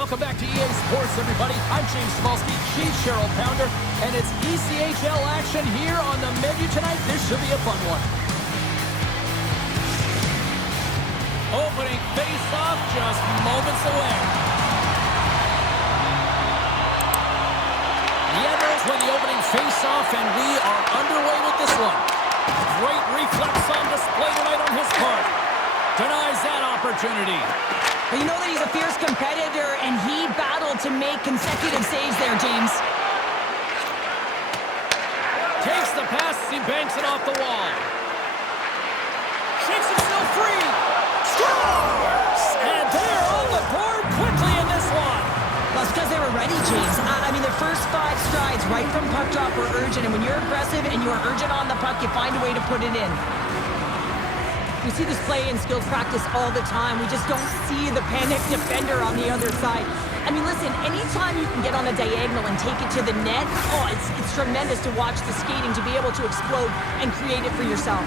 Welcome back to EA Sports, everybody. I'm James Smolsky, she's Cheryl Pounder, and it's ECHL action here on the menu tonight. This should be a fun one. Opening face-off just moments away. The Admirals win the opening face-off, and we are underway with this one. Great reflex on display tonight on his part. Denies that opportunity. Well, you know that he's a fierce competitor, and he battled to make consecutive saves there, James. Takes the pass, he banks it off the wall. Shakes himself free. Scores! And they're on the board quickly in this one. Well, it's because they were ready, James. I mean, the first 5 strides right from puck drop were urgent, and when you're aggressive and you're urgent on the puck, you find a way to put it in. We see this play in skills practice all the time. We just don't see the panic defender on the other side. I mean, listen, anytime you can get on a diagonal and take it to the net, oh, it's tremendous to watch the skating, to be able to explode and create it for yourself.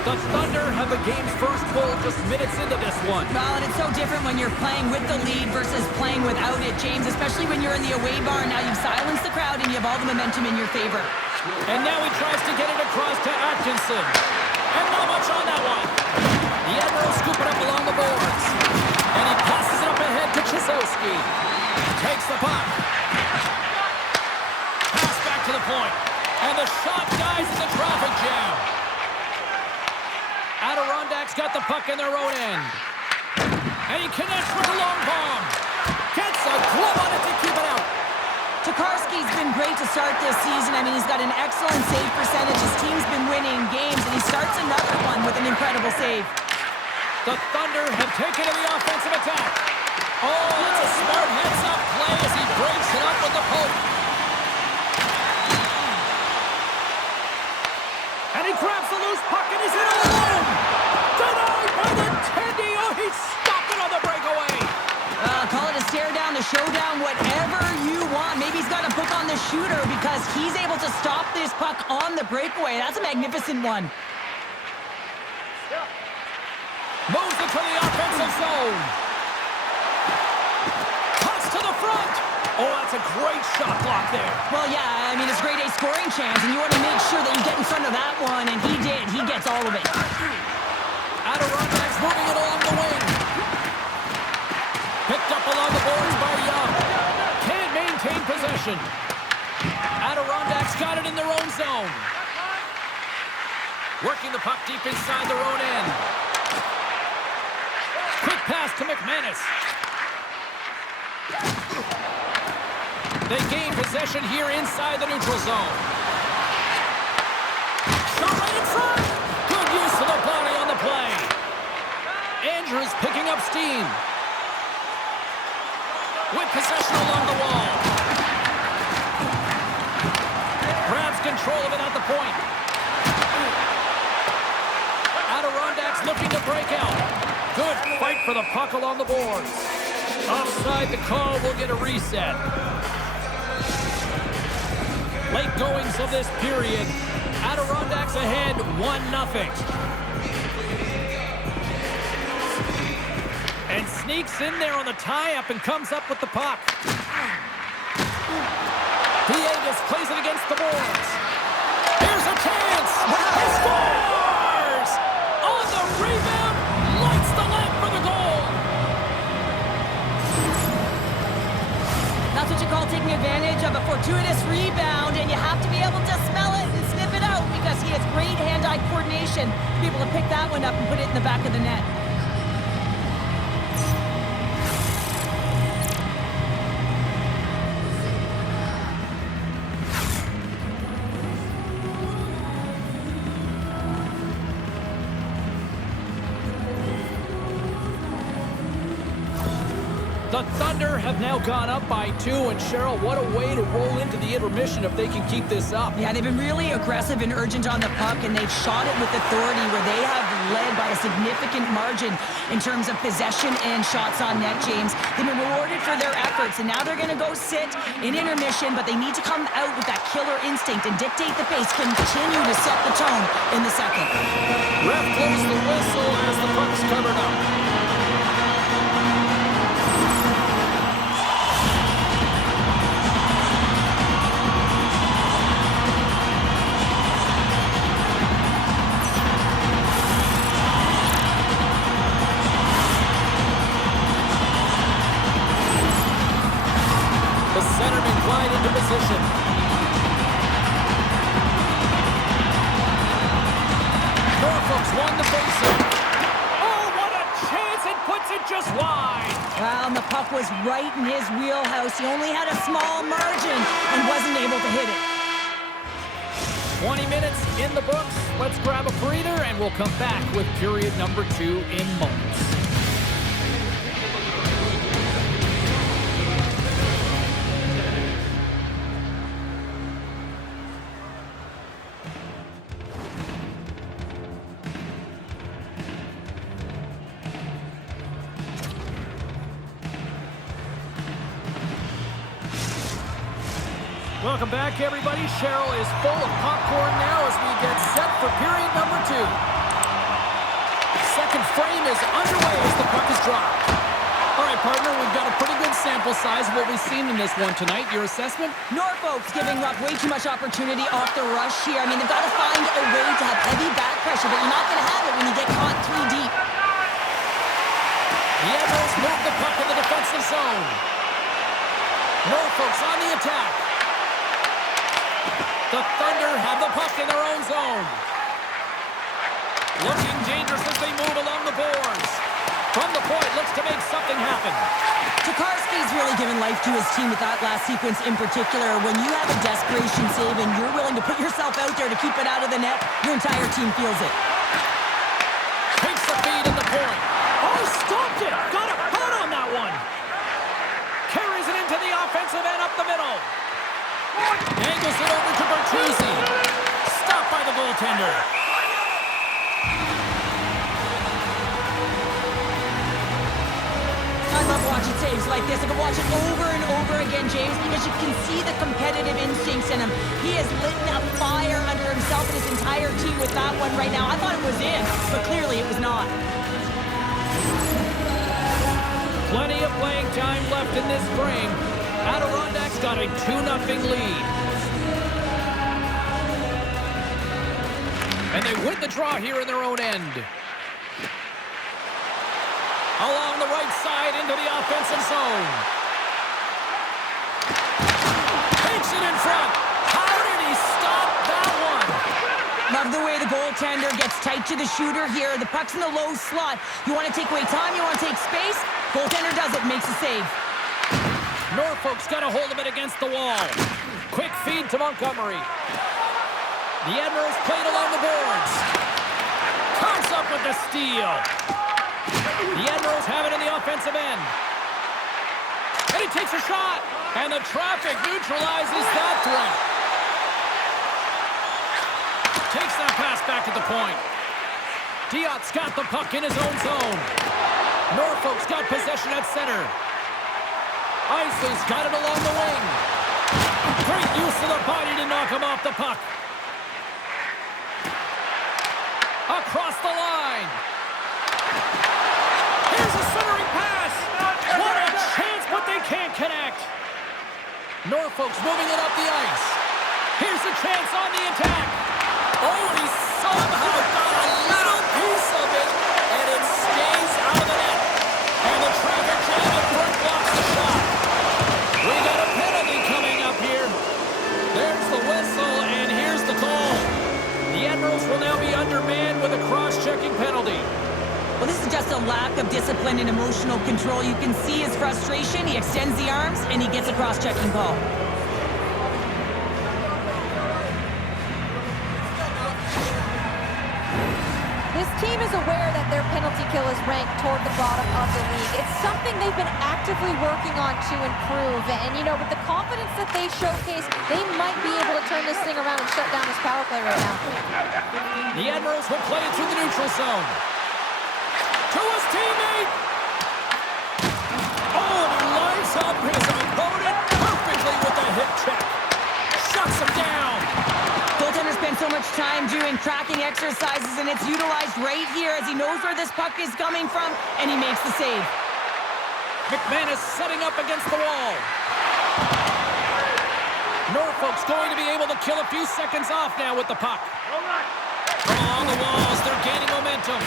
The Thunder have the game's first goal just minutes into this one. Well, and it's so different when you're playing with the lead versus playing without it, James, especially when you're in the away bar. Now you've silenced the crowd and you have all the momentum in your favor. And now he tries to get it across to Atkinson. And not much on that one. The Admirals scoop it up along the boards. And he passes it up ahead to Chisowski. Takes the puck. Pass back to the point. And the shot dies in the traffic jam. Adirondack's got the puck in their own end. And he connects with a long bomb. Gets a glove on it to keep it out. Tokarski's been great to start this season. I mean, he's got an excellent save percentage. His team's been winning games, and he starts another one with an incredible save. The Thunder have taken to the offensive attack. Oh, that's a smart heads-up play as he breaks it up with the poke. And he grabs the loose puck and he's in alone. Denied by the Tendy. Oh, he stopped it on the breakaway. Call it a stare down, a showdown, whatever you want. Maybe he's got a book on the shooter because he's able to stop this puck on the breakaway. That's a magnificent one. Moves it to the offensive zone. Cuts to the front. Oh, that's a great shot block there. Well, yeah, I mean, it's grade A scoring chance, and you want to make sure that you get in front of that one, and he did. He gets all of it. Adirondack's moving it along the wing. Picked up along the boards by Young. Can't maintain possession. Adirondack's got it in their own zone. Working the puck deep inside their own end. Quick pass to McManus. They gain possession here inside the neutral zone. Shot right in front. Good use of the body on the play. Andrews picking up steam. With possession along the wall. Grabs control of it at the point. Adirondacks looking to break out. Good fight for the puck along the boards. Offside the call will get a reset. Late goings of this period. Adirondacks ahead 1-0. And sneaks in there on the tie-up and comes up with the puck. Villegas plays it against the boards. Here's a chance. He scores! On the rebound, lights the lamp for the goal. That's what you call taking advantage of a fortuitous rebound, and you have to be able to smell it and sniff it out because he has great hand-eye coordination to be able to pick that one up and put it in the back of the net. The Thunder have now gone up by 2, and Cheryl, what a way to roll into the intermission if they can keep this up. Yeah, they've been really aggressive and urgent on the puck, and they've shot it with authority where they have led by a significant margin in terms of possession and shots on net, James. They've been rewarded for their efforts, and now they're going to go sit in intermission, but they need to come out with that killer instinct and dictate the pace, continue to set the tone in the second. Ref blows the whistle as the puck's covered up. The centerman glide into position. Norfolk's won the faceoff. Oh, what a chance! It puts it just wide. Well, and the puck was right in his wheelhouse. He only had a small margin and wasn't able to hit it. 20 minutes in the books. Let's grab a breather, and we'll come back with period number 2 in moments. Welcome back, everybody. Cheryl is full of popcorn now as we get set for period number 2. Second frame is underway as the puck is dropped. All right, partner, we've got a pretty good sample size of what we've seen in this one tonight. Your assessment? Norfolk's giving up way too much opportunity off the rush here. I mean, they've got to find a way to have heavy back pressure, but you're not going to have it when you get caught 3 deep. The Admirals move the puck in the defensive zone. Norfolk's on the attack. The Thunder have the puck in their own zone. Looking dangerous as they move along the boards. From the point, looks to make something happen. Tokarski's really given life to his team with that last sequence in particular. When you have a desperation save and you're willing to put yourself out there to keep it out of the net, your entire team feels it. Takes the feed in the point. Oh, stopped it! Got a hurt on that one. Carries it into the offensive end up the middle. Angles it over to Bertuzzi. Stopped by the goaltender. I love watching saves like this. I can watch it over and over again, James, because you can see the competitive instincts in him. He has lit a fire under himself and his entire team with that one right now. I thought it was in, but clearly it was not. Plenty of playing time left in this frame. Adirondack's got a 2-0 lead. And they win the draw here in their own end. Along the right side into the offensive zone. Takes it in front. How did he stop that one? Love the way the goaltender gets tight to the shooter here. The puck's in the low slot. You want to take away time, you want to take space. Goaltender does it, makes a save. Norfolk's got a hold of it against the wall. Quick feed to Montgomery. The Admirals played along the boards. Comes up with the steal. The Admirals have it in the offensive end. And he takes a shot. And the traffic neutralizes that threat. Takes that pass back to the point. Diot's got the puck in his own zone. Norfolk's got possession at center. Isley's got it along the wing. Great use of the body to knock him off the puck. Across the line. Here's a centering pass. What a chance, but they can't connect. Norfolk's moving it up the ice. Here's a chance on the attack. Oh, he somehow got a little piece of it, and it stays out of the net. And the traffic jam in front blocks the shot. We got a penalty coming up here. There's the whistle, and here's the call. The Admirals will now be undermanned with a cross-checking penalty. Well, this is just a lack of discipline and emotional control. You can see his frustration. He extends the arms, and he gets a cross-checking call. This team is aware that their penalty kill is ranked toward the bottom of the league. It's something they've been actively working on to improve. And, you know, with the confidence that they showcase, they might be able to turn this thing around and shut down this power play right now. The Admirals will play it through the neutral zone. To his teammate! Oh, and he lines up his opponent perfectly with a hip check. Shuts him down. Goaltender spends so much time doing tracking exercises, and it's utilized right here as he knows where this puck is coming from, and he makes the save. McManus setting up against the wall. Norfolk's going to be able to kill a few seconds off now with the puck. From along the walls, they're gaining momentum.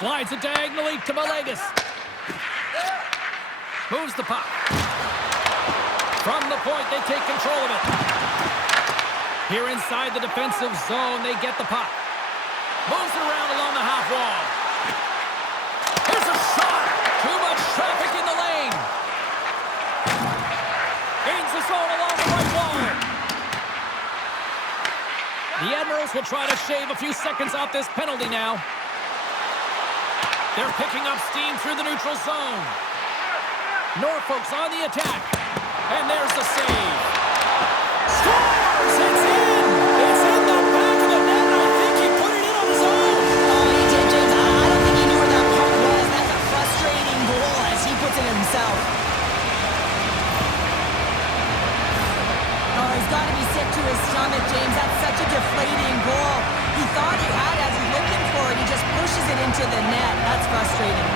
Slides it diagonally to Villegas. Moves the puck. From the point, they take control of it. Here inside the defensive zone, they get the puck. Moves it around along the half wall. Here's a shot. Too much traffic in the lane. Gains the zone along the right wall. The Admirals will try to shave a few seconds off this penalty now. They're picking up steam through the neutral zone. Norfolk's on the attack. And there's the save. Scores! It's in! It's in the back of the net. I think he put it in on his own. Oh, he did, James. I don't think he knew where that puck was. That's a frustrating goal as he puts it himself. Oh, he's got to be sick to his stomach, James. That's such a deflating goal. He thought he had as he's looking for it. He just pushes it into the net. That's frustrating.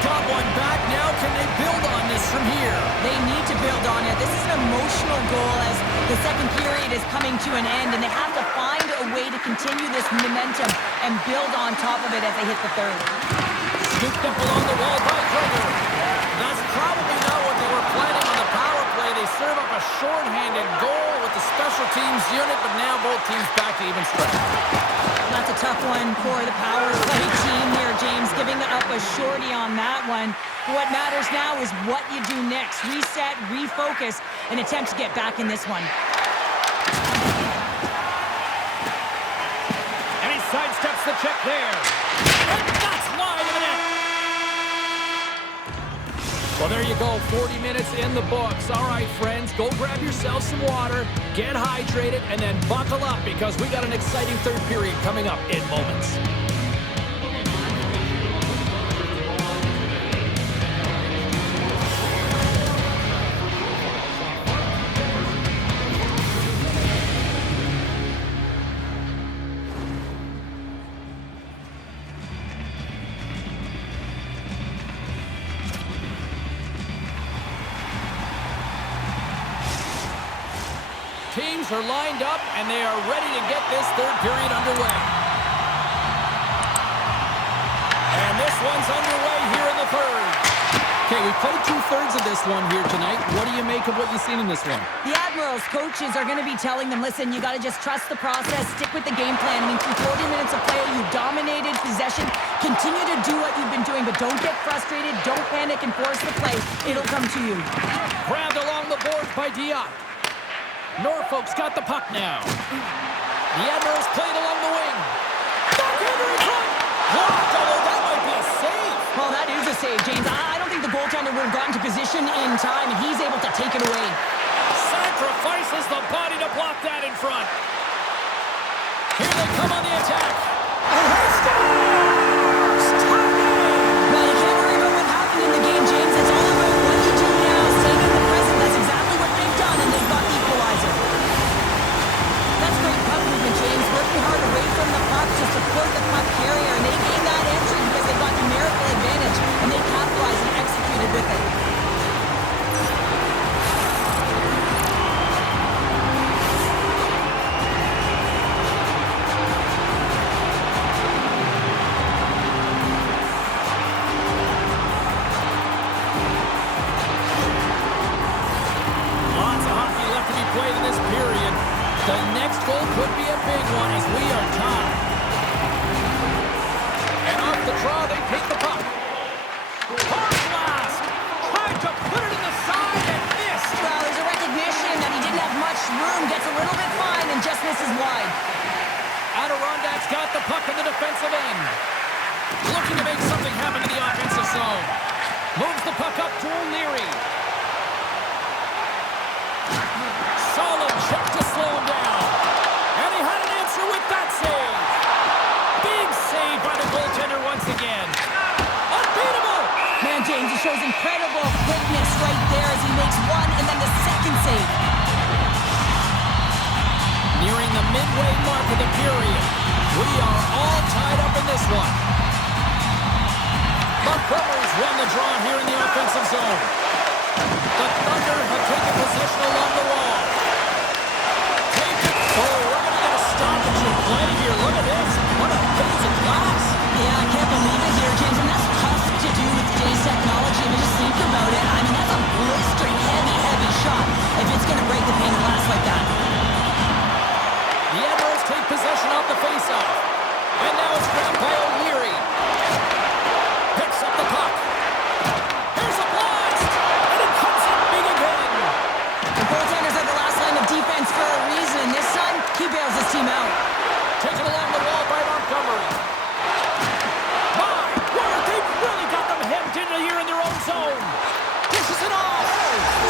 Got one back now. Can they build on this from here? They need to build on it. This is an emotional goal as the second period is coming to an end, and they have to find a way to continue this momentum and build on top of it as they hit the third. Scooped up along the wall by Gregor. That's probably not what they were planning on the power play. They serve up a shorthanded goal with the special teams unit, but now both teams back to even strength. That's a tough one for the power play team here, James, giving up a shorty on that one. What matters now is what you do next. Reset, refocus, and attempt to get back in this one. And he sidesteps the check there. And that's wide of the net. Well, there you go. 40 minutes in the books. All right, friends, go grab yourself some water, get hydrated, and then buckle up because we got an exciting third period coming up in moments. Teams are lined up, and they are ready to get this third period underway. And this one's underway here in the third. Okay, we played two-thirds of this one here tonight. What do you make of what you've seen in this one? The Admirals coaches are going to be telling them, listen, you got to just trust the process, stick with the game plan. I mean, through 40 minutes of play, you dominated possession. Continue to do what you've been doing, but don't get frustrated. Don't panic and force the play. It'll come to you. Grabbed along the boards by Diop. Norfolk's got the puck now. The Admirals played along the wing. Backhander in front. Blocked, although that might be a save. Well, that is a save, James. I don't think the goaltender would have gotten to position in time, and he's able to take it away. Sacrifices the body to block that in front. Here they come on the attack. And he scores! Well, you can't worry about what happened in the game, James. It's all about what you do now. Staying in the present. That's exactly what they've done, and they've got the equalizer. That's great puck movement, James. Working hard away from the puck to support the puck carrier, and they gained that entry because they've got numerical advantage, and they capitalized and executed with it. goal could be a big one as we are tied. And off the draw, they take the puck. Hard blast! Tried to put it in the side and missed. Well, there's a recognition that he didn't have much room, gets a little bit fine, and just misses wide. Adirondack's got the puck in the defensive end. Looking to make something happen in the offensive zone. Moves the puck up to O'Leary. Solid check to slow him down. And he had an answer with that save. Big save by the goaltender once again. Unbeatable! Man, James, he shows incredible quickness right there as he makes one and then the second save. Nearing the midway mark of the period. We are all tied up in this one. Montgomery's won the draw here in the offensive zone. The Thunder have taken position along the wall. Take it. Oh, we're going to get a stoppage in play here. Look at this. What a piece of glass. Yeah, I can't believe it here, James, and that's tough to do with today's technology. I mean, just think about it. I mean, that's a blistering, heavy shot if it's going to break the pane of glass like that. The Admirals take possession off the faceoff. And now it's grabbed by O'Leary. Picks up the puck. Here's a blast! And it comes up big again. The goaltenders at the last line of defense for a reason. This time, he bails his team out. Taken along the wall by Montgomery. My word, they've really got them hemmed in here in their own zone. Dishes it off.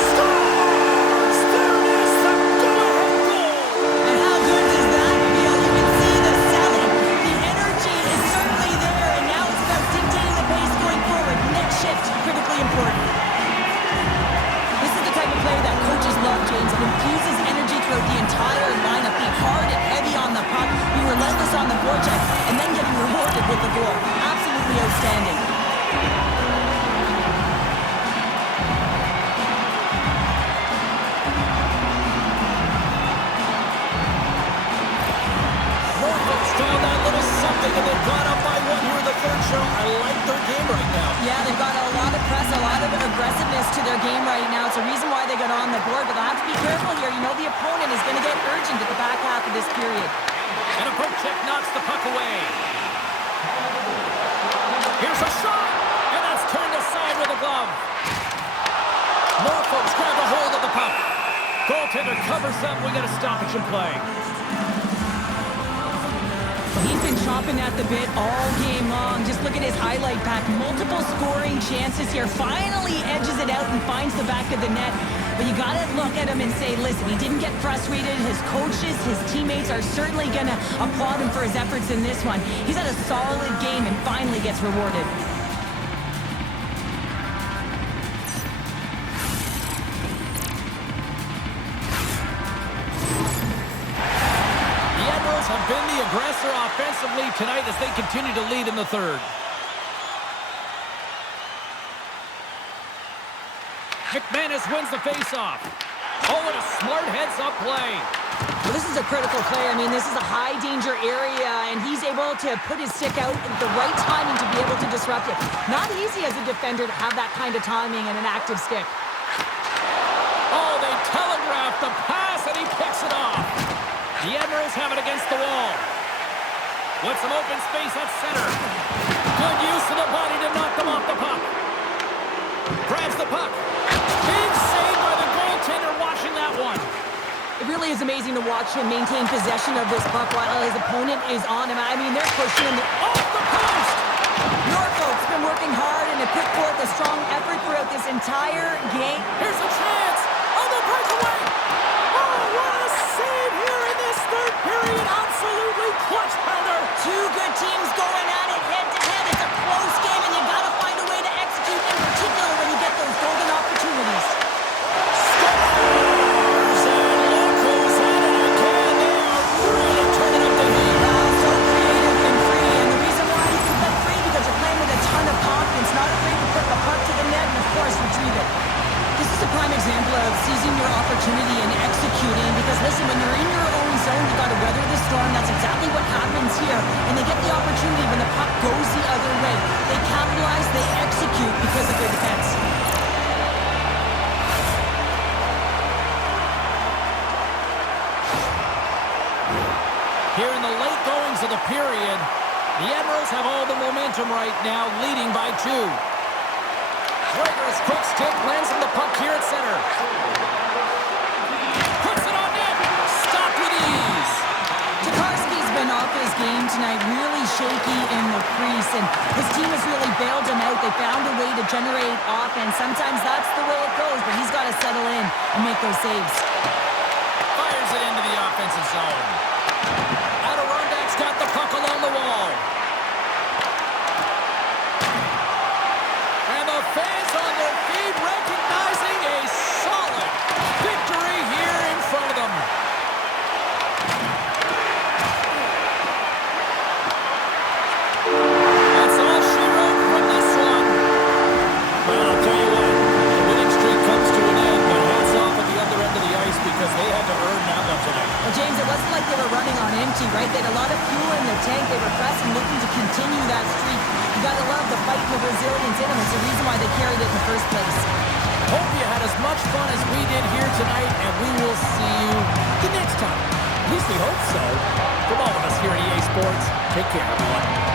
Scores! There it is, the go-ahead goal. And how good does that feel? You can see the selling. The energy is certainly there, and now it's about dictating the pace going forward. Next shift, critically important. This is the type of player that coaches love, James. It infuses energy throughout the entire lineup. Be hard and heavy on the puck, be relentless on the forecheck, and then getting rewarded with the goal. Absolutely outstanding. Norfolk's found that little something, and they've gone up by one here in the third show. I like their game right now. Yeah, they've got a lot of press, a lot of aggressiveness to their game right now. It's a reason why they got on the board, but they'll have to be careful here. You know the opponent is going to get urgent at the back half of this period. And a poke check knocks the puck away. Here's a shot, and that's turned aside with a glove. Norfolk's grabbed a hold of the puck. Goaltender covers them. We got a stoppage in play. He's been chomping at the bit all game long. Just look at his highlight pack. Multiple scoring chances here. Finally edges it out and finds the back of the net. But you got to look at him and say, listen, he didn't get frustrated. His coaches, his teammates are certainly going to applaud him for his efforts in this one. He's had a solid game and finally gets rewarded. Have been the aggressor offensively tonight as they continue to lead in the third. McManus wins the faceoff. Oh, and a smart heads-up play. Well, this is a critical play. I mean, this is a high-danger area, and he's able to put his stick out at the right timing to be able to disrupt it. Not easy as a defender to have that kind of timing and an active stick. Oh, they telegraphed the pass, and he picks it off. The Admirals have it against the wall. With some open space at center. Good use of the body to knock them off the puck. Grabs the puck. Big save by the goaltender watching that one. It really is amazing to watch him maintain possession of this puck while his opponent is on him. I mean, they're pushing him off the post. Norfolk's been working hard and have put forth a strong effort throughout this entire game. Here's a chance on the breakaway. Oh, what a save here in this third period. Absolutely clutch pounder. Two good teams going at it head-to-head. It's a close game, and you got to find a way to execute, in particular when you get those golden opportunities. Scores! And look who's at it again. They are really turning up the heat. So creative and free, and the reason why you can play free because you're playing with a ton of confidence, not afraid to put the puck to the net and, of course, retrieve it. This is a prime example of seizing your opportunity and executing because, listen, when you're in your own zone, you got to weather the storm. That's exactly what happens here. And they get the opportunity when the puck goes the other way. They capitalize, they execute because of their defense. Here in the late goings of the period, the Admirals have all the momentum right now, leading by 2. Gregor's quick stick lands him the puck here at center. Puts it on net. Stopped with ease. Tokarski's been off his game tonight, really shaky in the crease, and his team has really bailed him out. They found a way to generate offense. Sometimes that's the way it goes, but he's got to settle in and make those saves. Fires it into the offensive zone. Adirondack's got the puck along the wall. And the fans on their feet recognizing a solid victory here in front of them. That's all she wrote from this one. Well, I'll tell you what, the winning streak comes to an end, but hats off at the other end of the ice because they had to earn that one tonight. Well, James, it wasn't like they were running on empty, right? They had a lot of fuel in the tank. They were pressing, looking to continue that streak. You got to love the fight and the resilience in them. It's the reason why they carried it in the first place. Hope you had as much fun as we did here tonight, and we will see you the next time. At least we hope so. From all of us here at EA Sports, take care, everyone.